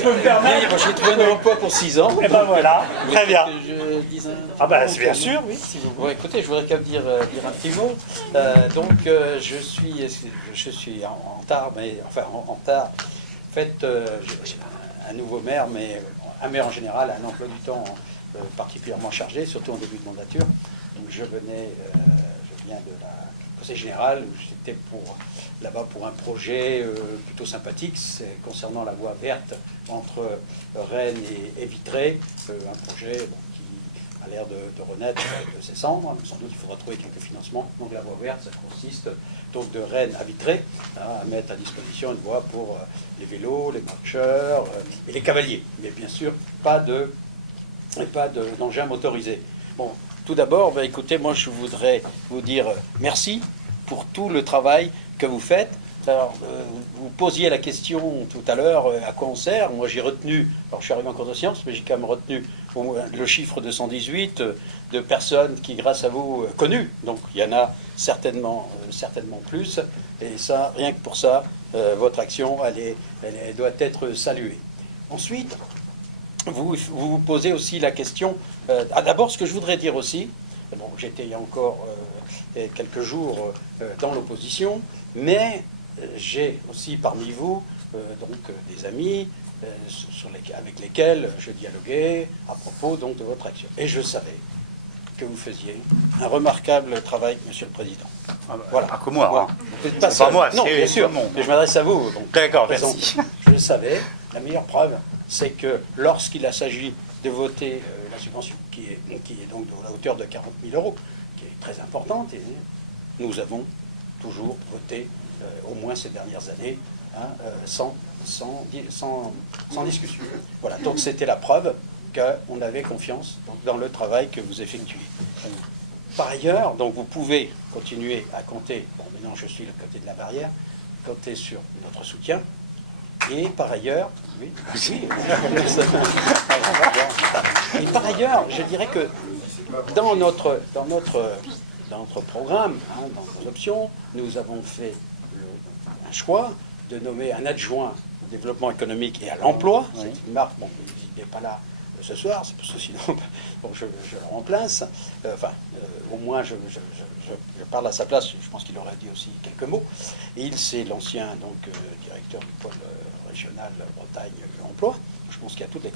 je peux me permettre. J'ai trouvé un emploi pour 6 ans. Et ben voilà, très bien. Je dise Ah ben c'est bien sûr, oui, si vous voulez. Bon, écoutez, je voudrais quand même dire un petit mot. Je suis en tard, mais enfin en tard. En fait, j'ai un nouveau maire, mais un maire en général a un emploi du temps particulièrement chargé, surtout en début de mandature. Donc je viens de la Conseil général, où j'étais là-bas pour un projet plutôt sympathique, c'est concernant la voie verte entre Rennes et Vitré, un projet qui a l'air de renaître de ses cendres. Sans doute il faudra trouver quelques financements. Donc la voie verte, ça consiste donc de Rennes à Vitré, à mettre à disposition une voie pour les vélos, les marcheurs et les cavaliers. Mais bien sûr, pas d'engins motorisés. Bon, tout d'abord, écoutez, moi je voudrais vous dire merci pour tout le travail que vous faites. Alors, vous posiez la question tout à l'heure, à quoi on sert? Moi j'ai retenu, alors je suis arrivé en cours de sciences, mais j'ai quand même retenu le chiffre de 118 de personnes qui, grâce à vous, connues. Donc il y en a certainement plus. Et ça, rien que pour ça, votre action, elle doit être saluée. Ensuite, vous posez aussi la question. D'abord, ce que je voudrais dire aussi, bon, j'étais il y a encore quelques jours dans l'opposition, mais j'ai aussi parmi vous des amis avec lesquels je dialoguais à propos donc de votre action. Et je savais que vous faisiez un remarquable travail, Monsieur le Président. Voilà. Pas que moi. Voilà. Hein. Pas moi, non, bien sûr. Mais je m'adresse à vous. D'accord, merci. Je le savais. La meilleure preuve, c'est que lorsqu'il s'agit de voter la subvention, qui est donc de la hauteur de 40 000 euros, qui est très importante, et nous avons toujours voté, au moins ces dernières années, sans discussion. Voilà, donc c'était la preuve qu'on avait confiance dans le travail que vous effectuez. Par ailleurs, donc vous pouvez continuer à compter, bon maintenant je suis le côté de la barrière, compter sur notre soutien. Et par ailleurs, oui. Et par ailleurs, je dirais que dans notre programme, dans nos options, nous avons fait un choix de nommer un adjoint au développement économique et à l'emploi. C'est une marque, bon, il n'est pas là ce soir, c'est parce que sinon bon, je le remplace. Au moins je parle à sa place, je pense qu'il aurait dit aussi quelques mots. Et c'est l'ancien directeur du pôle régional Bretagne-Emploi. Je pense qu'il a toutes les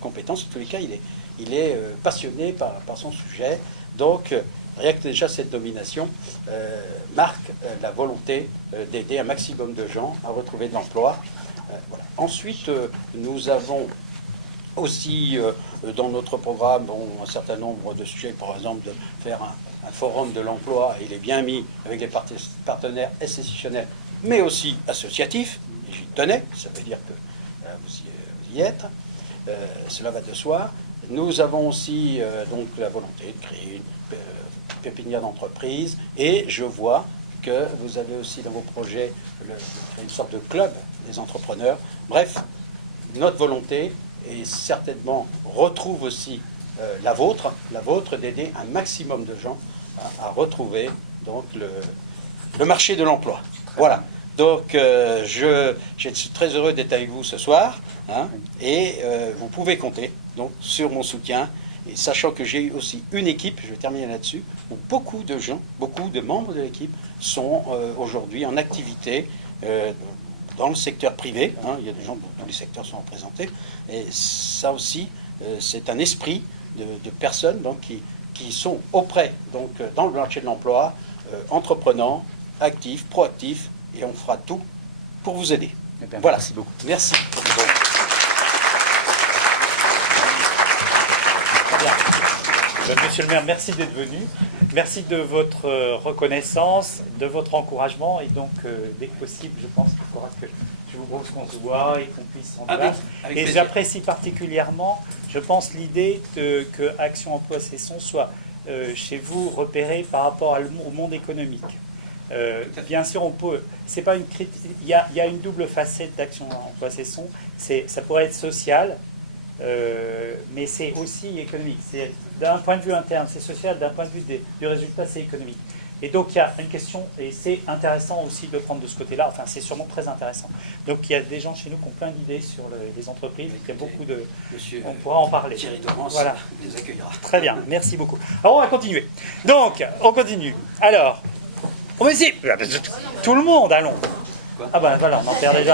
compétences. En tous les cas, il est passionné par son sujet. Donc, rien que déjà cette nomination marque la volonté d'aider un maximum de gens à retrouver de l'emploi. Voilà. Ensuite, nous avons aussi dans notre programme un certain nombre de sujets, par exemple de faire un forum de l'emploi, il est bien mis avec les partenaires institutionnels, mais aussi associatifs, et j'y tenais, ça veut dire que vous y êtes, cela va de soi. Nous avons aussi donc la volonté de créer une pépinière d'entreprise, et je vois que vous avez aussi dans vos projets une sorte de club des entrepreneurs. Bref, notre volonté, et certainement retrouve aussi la vôtre d'aider un maximum de gens à retrouver donc le marché de l'emploi. Voilà. Donc je suis très heureux d'être avec vous ce soir, et vous pouvez compter donc sur mon soutien, et sachant que j'ai aussi une équipe, je vais terminer là-dessus, où beaucoup de gens, beaucoup de membres de l'équipe sont aujourd'hui en activité dans le secteur privé, il y a des gens dont tous les secteurs sont représentés, et ça aussi, c'est un esprit de personnes donc, qui sont auprès, donc, dans le marché de l'emploi, entreprenants, actifs, proactifs, et on fera tout pour vous aider. Eh bien, voilà. Merci beaucoup. Merci. Monsieur le maire, merci d'être venu. Merci de votre reconnaissance, de votre encouragement. Et donc, dès que possible, je pense qu'il faudra que je vous propose qu'on se voit et qu'on puisse en débattre. Et j'apprécie particulièrement, je pense, l'idée que Action Emploi Cesson soit chez vous repéré par rapport au monde économique. Bien sûr, on peut. C'est pas une critique. Il y a une double facette d'Action Emploi Cesson. Ça pourrait être social. Mais c'est aussi économique. C'est d'un point de vue interne, c'est social, d'un point de vue du résultat, c'est économique. Et donc il y a une question, et c'est intéressant aussi de le prendre de ce côté-là, enfin c'est sûrement très intéressant. Donc il y a des gens chez nous qui ont plein d'idées sur les entreprises, il y a beaucoup de... Monsieur on pourra en parler. Thierry Dorance voilà. les accueillera. Très bien, merci beaucoup. Alors on va continuer. Donc, on continue. Alors, on va essayer. Tout le monde, allons. Ah ben voilà, on en perd déjà.